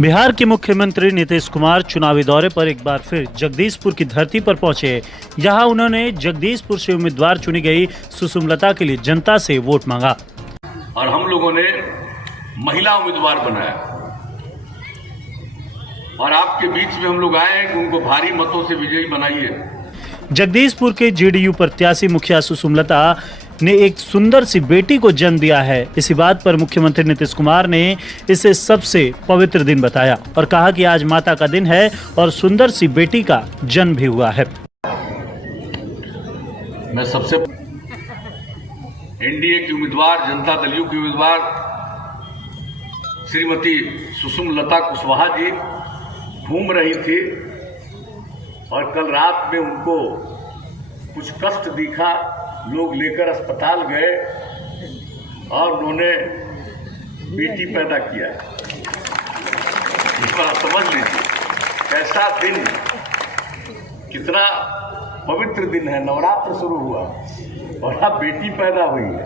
बिहार के मुख्यमंत्री नीतीश कुमार चुनावी दौरे पर एक बार फिर जगदीशपुर की धरती पर पहुंचे। यहां उन्होंने जगदीशपुर से उम्मीदवार चुनी गई सुषुमलता के लिए जनता से वोट मांगा और हम लोगों ने महिला उम्मीदवार बनाया और आपके बीच में हम लोग आए हैं कि उनको भारी मतों से विजयी बनाइए। जगदीशपुर के जेडीयू प्रत्याशी मुखिया सुषुमलता ने एक सुंदर सी बेटी को जन्म दिया है। इसी बात पर मुख्यमंत्री नीतीश कुमार ने इसे सबसे पवित्र दिन बताया और कहा कि आज माता का दिन है और सुंदर सी बेटी का जन्म भी हुआ है। मैं सबसे एनडीए की उम्मीदवार, जनता दल यू की उम्मीदवार श्रीमती सुषुमलता कुशवाहा जी घूम रही थी और कल रात में उनको कुछ कष्ट दिखा। लोग लेकर अस्पताल गए और उन्होंने बेटी पैदा किया। इस पर समझ लीजिए कैसा दिन, कितना पवित्र दिन है। नवरात्र शुरू हुआ और अब बेटी पैदा हुई है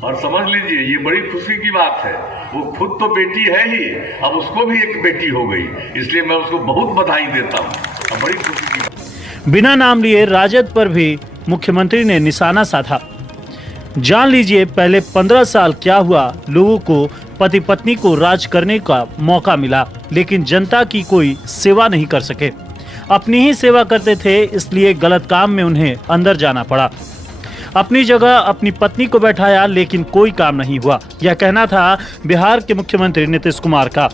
और समझ लीजिए ये बड़ी खुशी की बात है। वो खुद तो बेटी है ही, अब उसको भी एक बेटी हो गई, इसलिए मैं उसको बहुत बधाई देता हूँ। बड़ी खुशी की बात। बिना नाम लिए राजद पर भी मुख्यमंत्री ने निशाना साधा। जान लीजिए पहले 15 साल क्या हुआ। लोगों को पति पत्नी को राज करने का मौका मिला, लेकिन जनता की कोई सेवा नहीं कर सके। अपनी ही सेवा करते थे, इसलिए गलत काम में उन्हें अंदर जाना पड़ा। अपनी जगह अपनी पत्नी को बैठाया, लेकिन कोई काम नहीं हुआ। यह कहना था बिहार के मुख्यमंत्री नीतीश कुमार का।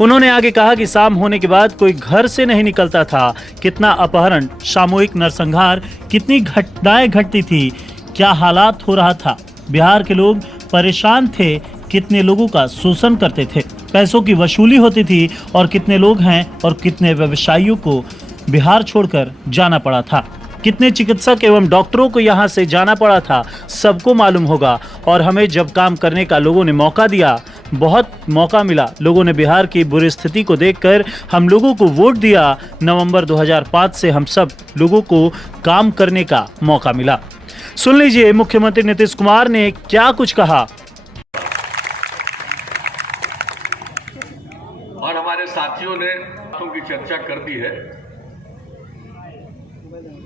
उन्होंने आगे कहा कि शाम होने के बाद कोई घर से नहीं निकलता था। कितना अपहरण, सामूहिक नरसंहार, कितनी घटनाएं घटती थी, क्या हालात हो रहा था। बिहार के लोग परेशान थे, कितने लोगों का शोषण करते थे, पैसों की वसूली होती थी और कितने लोग हैं और कितने व्यवसायियों को बिहार छोड़कर जाना पड़ा था। कितने चिकित्सक एवं डॉक्टरों को यहाँ से जाना पड़ा था, सबको मालूम होगा। और हमें जब काम करने का लोगों ने मौका दिया, बहुत मौका मिला। लोगों ने बिहार की बुरी स्थिति को देखकर हम लोगों को वोट दिया। नवंबर 2005 से हम सब लोगों को काम करने का मौका मिला। सुन लीजिए मुख्यमंत्री नीतीश कुमार ने क्या कुछ कहा। और हमारे साथियों ने की चर्चा कर दी है,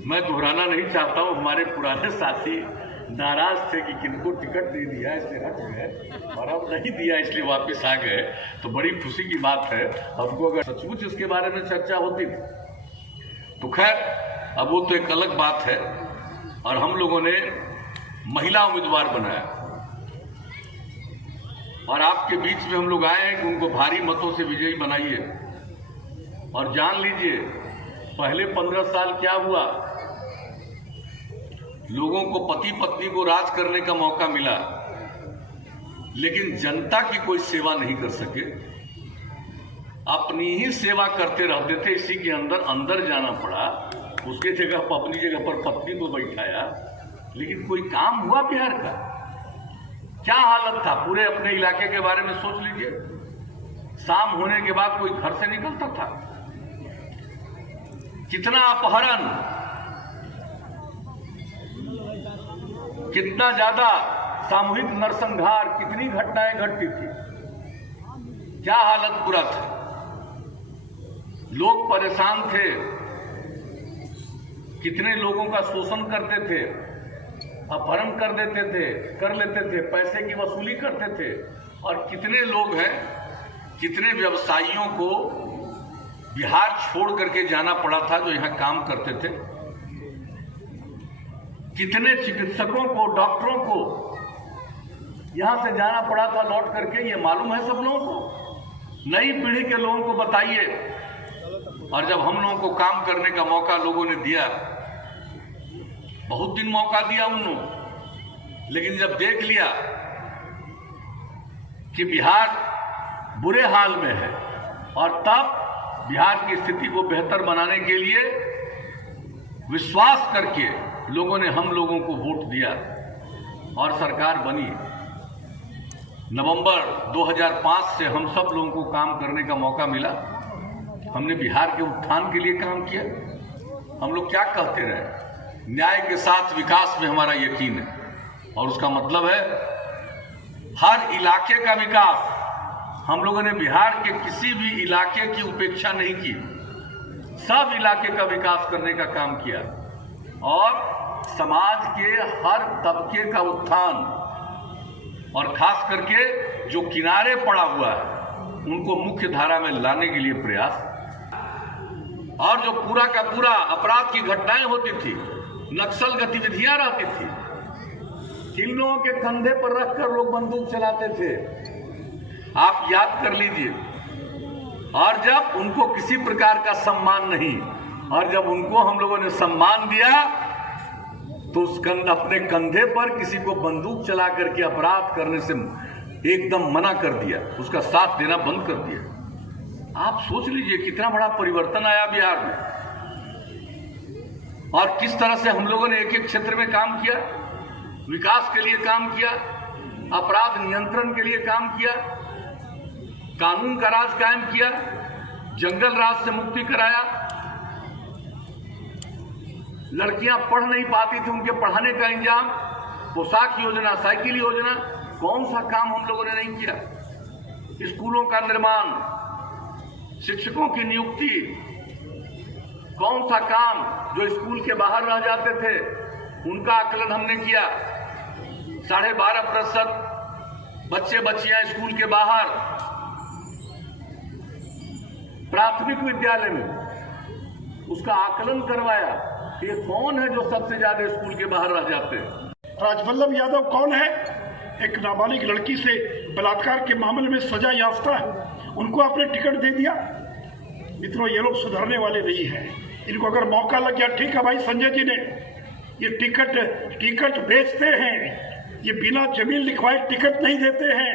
मैं दोहराना नहीं चाहता हूं। हमारे पुराने साथी नाराज थे कि किनको टिकट नहीं दिया, इसलिए हट गए और अब नहीं दिया इसलिए वापस आ गए। तो बड़ी खुशी की बात है। हमको अगर सचमुच इसके बारे में चर्चा होती तो खैर, अब वो तो एक अलग बात है। और हम लोगों ने महिला उम्मीदवार बनाया और आपके बीच में हम लोग आए हैं कि उनको भारी मतों से विजयी बनाइए। और जान लीजिए पहले 15 साल क्या हुआ। लोगों को पति पत्नी को राज करने का मौका मिला, लेकिन जनता की कोई सेवा नहीं कर सके। अपनी ही सेवा करते रहते थे, इसी के अंदर जाना पड़ा। उसके जगह पर अपनी जगह पर पत्नी को बैठाया, लेकिन कोई काम हुआ बिहार का? क्या हालत था पूरे अपने इलाके के बारे में सोच लीजिए। शाम होने के बाद कोई घर से निकलता था। कितना अपहरण, कितना ज्यादा सामूहिक नरसंहार, कितनी घटनाएं घटती थी, क्या हालत बुरा था। लोग परेशान थे, कितने लोगों का शोषण करते थे, अपहरण कर लेते थे, पैसे की वसूली करते थे। और कितने लोग हैं, कितने व्यवसायियों को बिहार छोड़ करके जाना पड़ा था जो यहां काम करते थे। कितने चिकित्सकों को, डॉक्टरों को यहां से जाना पड़ा था लौट करके। ये मालूम है सब लोगों को। नई पीढ़ी के लोगों को बताइए। और जब हम लोगों को काम करने का मौका लोगों ने दिया, बहुत दिन मौका दिया उन्होंने, लेकिन जब देख लिया कि बिहार बुरे हाल में है और तब बिहार की स्थिति को बेहतर बनाने के लिए विश्वास करके लोगों ने हम लोगों को वोट दिया और सरकार बनी। नवंबर 2005 से हम सब लोगों को काम करने का मौका मिला। हमने बिहार के उत्थान के लिए काम किया। हम लोग क्या कहते रहे, न्याय के साथ विकास में हमारा यकीन है। और उसका मतलब है हर इलाके का विकास, हम लोगों ने बिहार के किसी भी इलाके की उपेक्षा नहीं की, सब इलाके का विकास करने का काम किया और समाज के हर तबके का उत्थान और खास करके जो किनारे पड़ा हुआ है उनको मुख्य धारा में लाने के लिए प्रयास, और जो पूरा का पूरा अपराध की घटनाएं होती थी, नक्सल गतिविधियां रहती थी, जिन लोगों के कंधे पर रखकर लोग बंदूक चलाते थे, आप याद कर लीजिए। और जब उनको किसी प्रकार का सम्मान नहीं, और जब उनको हम लोगों ने सम्मान दिया तो उस अपने कंधे पर किसी को बंदूक चला करके अपराध करने से एकदम मना कर दिया, उसका साथ देना बंद कर दिया। आप सोच लीजिए कितना बड़ा परिवर्तन आया बिहार में, और किस तरह से हम लोगों ने एक एक क्षेत्र में काम किया, विकास के लिए काम किया, अपराध नियंत्रण के लिए काम किया, कानून का राज कायम किया, जंगल राज से मुक्ति कराया, लड़कियां पढ़ नहीं पाती थी उनके पढ़ाने का इंतजाम, पोशाक योजना, साइकिल योजना, कौन सा काम हम लोगों ने नहीं किया, स्कूलों का निर्माण, शिक्षकों की नियुक्ति, कौन सा काम जो स्कूल के बाहर रह जाते थे उनका आकलन हमने किया। 12.5% बच्चे बच्चियां स्कूल के बाहर, प्राथमिक विद्यालय में उसका आकलन करवाया कि ये कौन है जो सबसे ज्यादा स्कूल के बाहर रह जाते हैं। राजवल्लभ यादव कौन है? एक नाबालिग लड़की से बलात्कार के मामले में सजा याफ्ता है, उनको आपने टिकट दे दिया। मित्रों, ये लोग सुधरने वाले नहीं हैं। इनको अगर मौका लग गया, ठीक है भाई, संजय जी ने ये टिकट बेचते हैं, ये बिना जमीन लिखवाए टिकट नहीं देते हैं।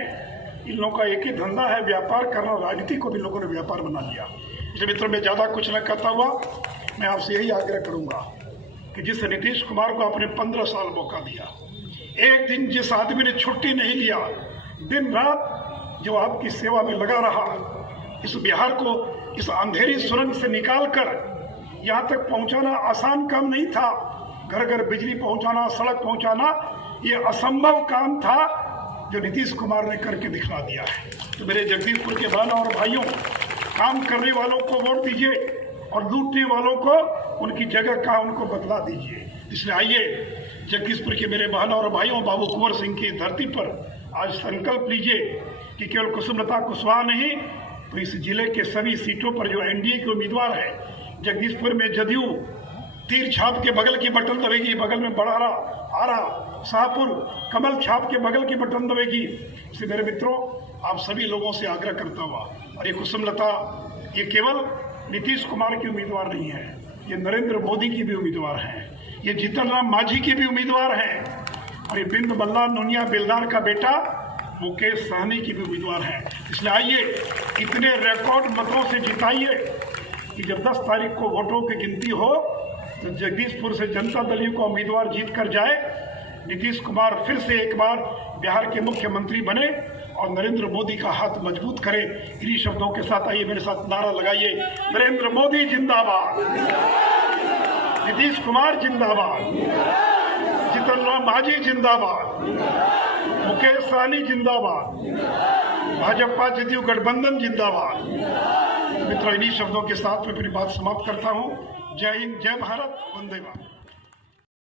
इन लोगों का एक ही धंधा है, व्यापार करना। राजनीति को भी लोगों ने व्यापार बना लिया। इसलिए मित्रों, मैं ज़्यादा कुछ न करता हुआ मैं आपसे यही आग्रह करूंगा कि जिस नीतीश कुमार को आपने 15 साल मौका दिया, एक दिन जिस आदमी ने छुट्टी नहीं लिया, दिन रात जो आपकी सेवा में लगा रहा, इस बिहार को इस अंधेरी सुरंग से निकालकर यहाँ तक पहुँचाना आसान काम नहीं था। घर घर बिजली पहुँचाना, सड़क पहुँचाना, ये असंभव काम था जो नीतीश कुमार ने करके दिखला दिया है। तो मेरे जगदीशपुर के बहनों और भाइयों, काम करने वालों को वोट दीजिए और लूटने वालों को उनकी जगह का उनको बदला दीजिए। इसलिए आइए जगदीशपुर के मेरे बहनों और भाइयों, बाबू कुंवर सिंह की धरती पर आज संकल्प लीजिए कि केवल कुसुमलता कुशवाहा नहीं तो इस जिले के सभी सीटों पर जो एनडीए के उम्मीदवार है, जगदीशपुर में जदयू तीर छाप के बगल की बटन दबेगी, बगल में बड़ारा, आरा, शाहपुर कमल छाप के बगल की बटन दबेगी। इसलिए मेरे मित्रों, आप सभी लोगों से आग्रह करता हुआ, और ये कुसुमलता ये केवल नीतीश कुमार की उम्मीदवार नहीं है, ये नरेंद्र मोदी की भी उम्मीदवार है, ये जीतन राम मांझी की भी उम्मीदवार है, और ये बिंद बल्ला नोनिया बेलदार का बेटा मुकेश सहनी की भी उम्मीदवार है। इसलिए आइए इतने रिकॉर्ड मतों से जिताइए कि जब 10 तारीख को वोटों की गिनती हो तो जगदीशपुर से जनता दल यू का उम्मीदवार जीत कर जाए, नीतीश कुमार फिर से एक बार बिहार के मुख्यमंत्री बने और नरेंद्र मोदी का हाथ मजबूत करे। इन्हीं शब्दों के साथ आइए मेरे साथ नारा लगाइए, नरेंद्र मोदी जिंदाबाद, नीतीश कुमार जिंदाबाद, जीतन राम मांझी जिंदाबाद, मुकेश सहनी जिंदाबाद, भाजपा जदयू गठबंधन जिंदाबाद। मित्रों, इन्हीं शब्दों के साथ मैं अपनी बात समाप्त करता हूँ। जय हिंद, जय भारत, वंदे मातरम।